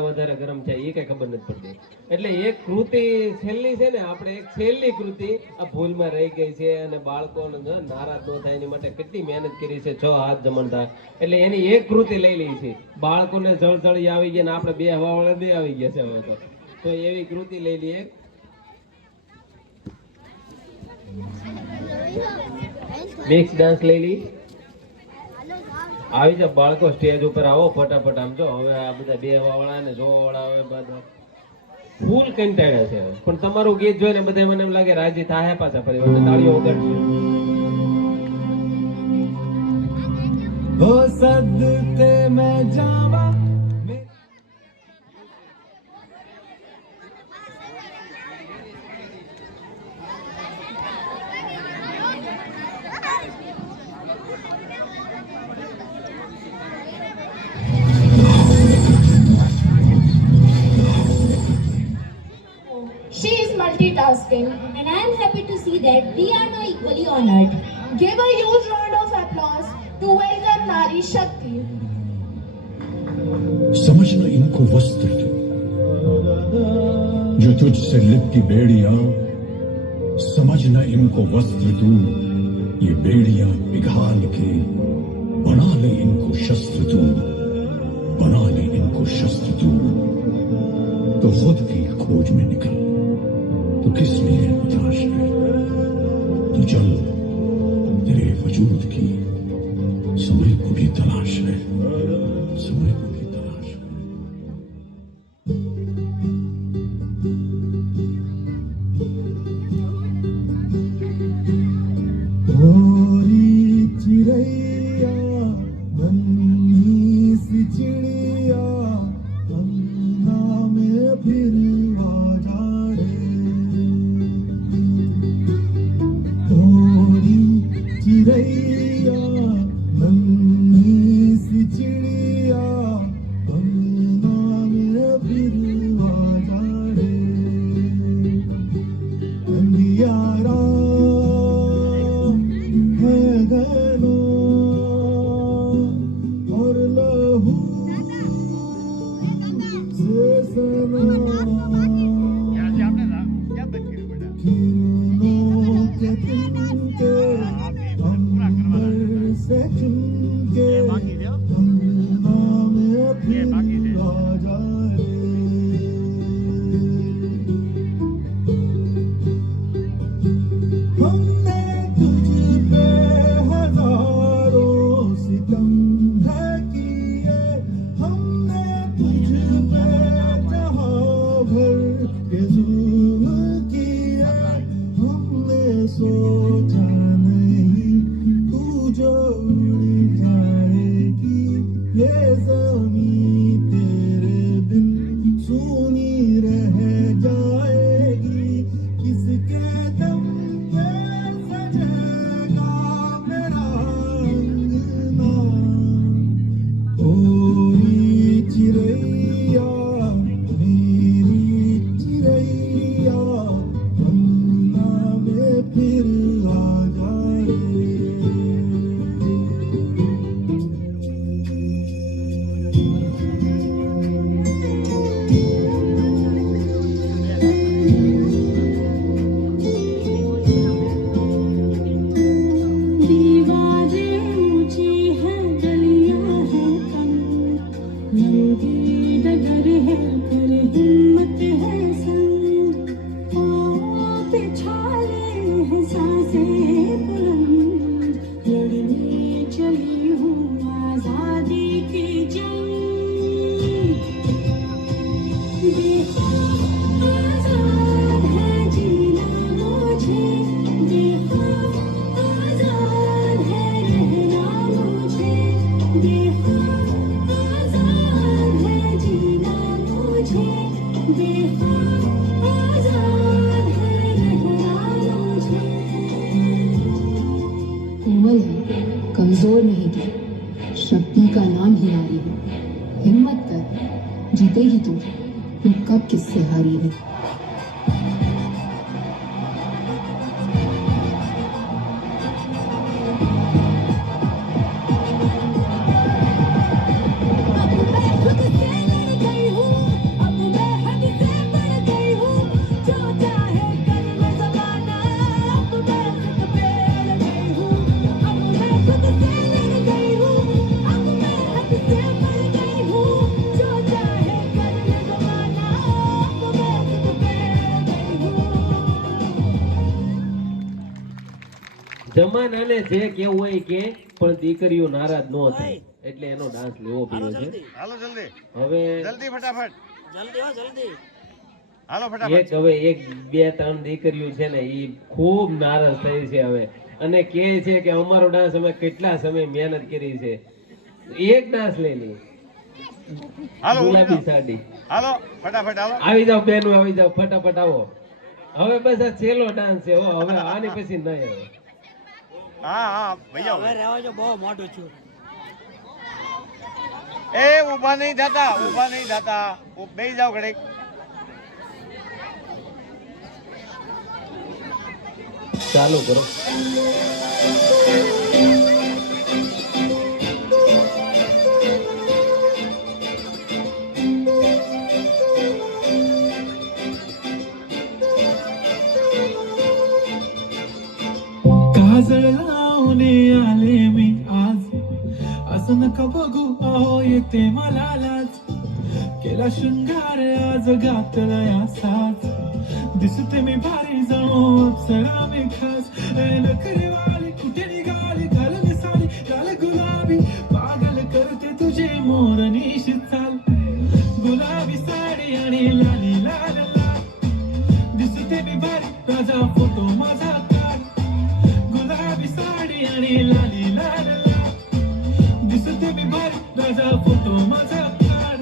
વધારે ગરમ થાય એ કઈ ખબર નથી પડતી. એટલે એક કૃતિ છેલ્લી છે ને, આપણે એક છેલ્લી કૃતિ આ ભૂલમાં રહી ગઈ છે અને બાળકોને નારાજ ન થાય એની માટે કેટલી મહેનત કરી છે, 6 હાથ જમણતા. એટલે એની એક કૃતિ લઈ લઈ છે. બાળકોને જળજળી આવી ગયા ને આપણે બે હવાવાળા બે આવી ગયા છે હવે તો એવી કૃતિ લઈ લઈએ. મિક્સ ડાન્સ લઈ લઈ. આવી જાવ બાળકો, સ્ટેજ ઉપર આવો ફટાફટ. આમ જો હવે આ બધા બે હવાવાળા ને જોવાવાળા હવે બધા ફૂલ કંટાળ્યા છે. પણ તમારું ગીત જોઈને બધા મને એમ લાગે રાજી થાય પાછા ફરી વખત તાળીઓ વગાડશે. हो सदते मैं जावा She is multitasking, and I am happy to see that we are now equally honored. Give a huge round of applause to welcome Nari Shakti. समझना इनको वस्त्र तू, जो तुझसे लिपटी बेड़ियां, समझना इनको वस्त्र तू, ये बेड़ियां पिघाल के बना ले इनको शस्त्र तू, बना ले इनको शस्त्र तू। तो खुद की खोज में निकल, तो किस लिए उदास है, तो चल तेरे वजूद की समय को भी तलाश है, समय को भी तलाश है। गोरी चिड़ैया नन्ही सी चिड़िया अंगना में फिर आ जा रे। गोरी चिड़ैया नन्ही सी चिड़िया अंगना में फिर आ जा रे। अंधियारा है घना और लहू से सना किरणों के तिनके अंबर से चुनके अंगना में फिर आ जा रे। हमने तुझ पे हजारों सितम है किए, हमने तुझ पे जहां भर के जुल्म किए। हमने सोचा नहीं तू जो उड़ जाएगी, ये ज़मीं तेरे बिन सूनी रह जाएगी। किसके दम पे सजेगा मेरा अंगना। गोरी चिड़ैया मेरी चिड़ैया अंगना में फिर आ जा रे। दीवारें ऊंची हैं, गलियां हैं कम, लंबी डगर है पर हिम्मत है संग। पाँव पे छाले हैं सांसें बुलंद, लड़ने चली हूँ आजादी की जंग। देखो आजाद है जीना मुझे, देखो आजाद है रहना मुझे, देखो आजाद है जीना मुझे, देखो आजाद है रहना मुझे। कोमल है, कमजोर नहीं थी, शक्ति का नाम ही नारी है। हिम्मत कर, जीतेगी तू कब किससे हारी है। अब मैं खुद से लड़ गई हूँ। જમાનાને જે કેવું હોય કે પણ દીકરીઓ નારાજ ન થાય એટલે એનો ડાન્સ લેવો પડ્યો છે. હાલો જલ્દી હવે જલ્દી ફટાફટ જલ્દી હો જલ્દી. હાલો ફટાફટ હવે એક બે ત્રણ દીકરીઓ છે ને ઈ ખૂબ નારાજ થઈ છે હવે અને કહે છે કે અમારો ડાન્સ અમે કેટલા સમય મહેનત કરી છે. એક ડાન્સ લઈ લે હાલો ગુલાબી સાડી. હાલો ફટાફટ હાલો આવી જાઓ બેનો, આવી જાઓ ફટાફટ આવો. હવે બસ આ છેલ્લો ડાન્સ છે હો, હવે આની પછી નહીં આવે. હા હા ભૈયા હવે રહેવા જો, બહુ મોટું છું. એ ઊભા નહીં થતા બેસી જાઓ ઘડીક. ચાલુ કરો. काजळ लावणे आले मी आज असं नका बघू अहो येते मला लाज केला शृंगार आज घातला साज दिसते मी भारी जणू अप्सरा मी खास नखरे वाली कुठे निघाली घालून साडी लाल गुलाबी पागल करते तुझे मोरनीश चाल गुलाबी साडी आणि लाली लाल लाल दिसते मी भारी राजा फोटो माझा गुलाबी साडी आणि लाली लाल लाल दिसते मी भारी राजा फोटो माझा काढ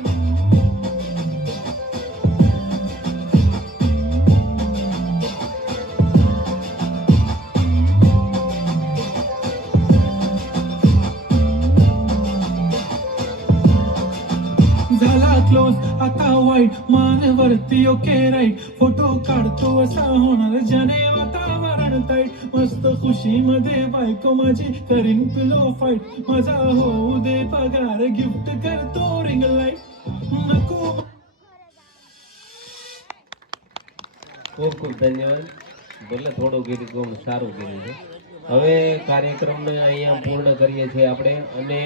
झाला क्लोज आता वाईट मानवरती ओके राईट फोटो काढतो असा होणार ज्याने वातावरण ताईट मस्त खुशी मध्ये बायको माझी करीन पिलो फाईट माझा होऊ दे पगार गिफ्ट करतो रिंग लाईट नको ખૂબ ખૂબ ધન્યવાદ. ભલે થોડું કીધું સારું કીધું છે. હવે કાર્યક્રમને અહીંયા પૂર્ણ કરીએ છીએ આપણે અને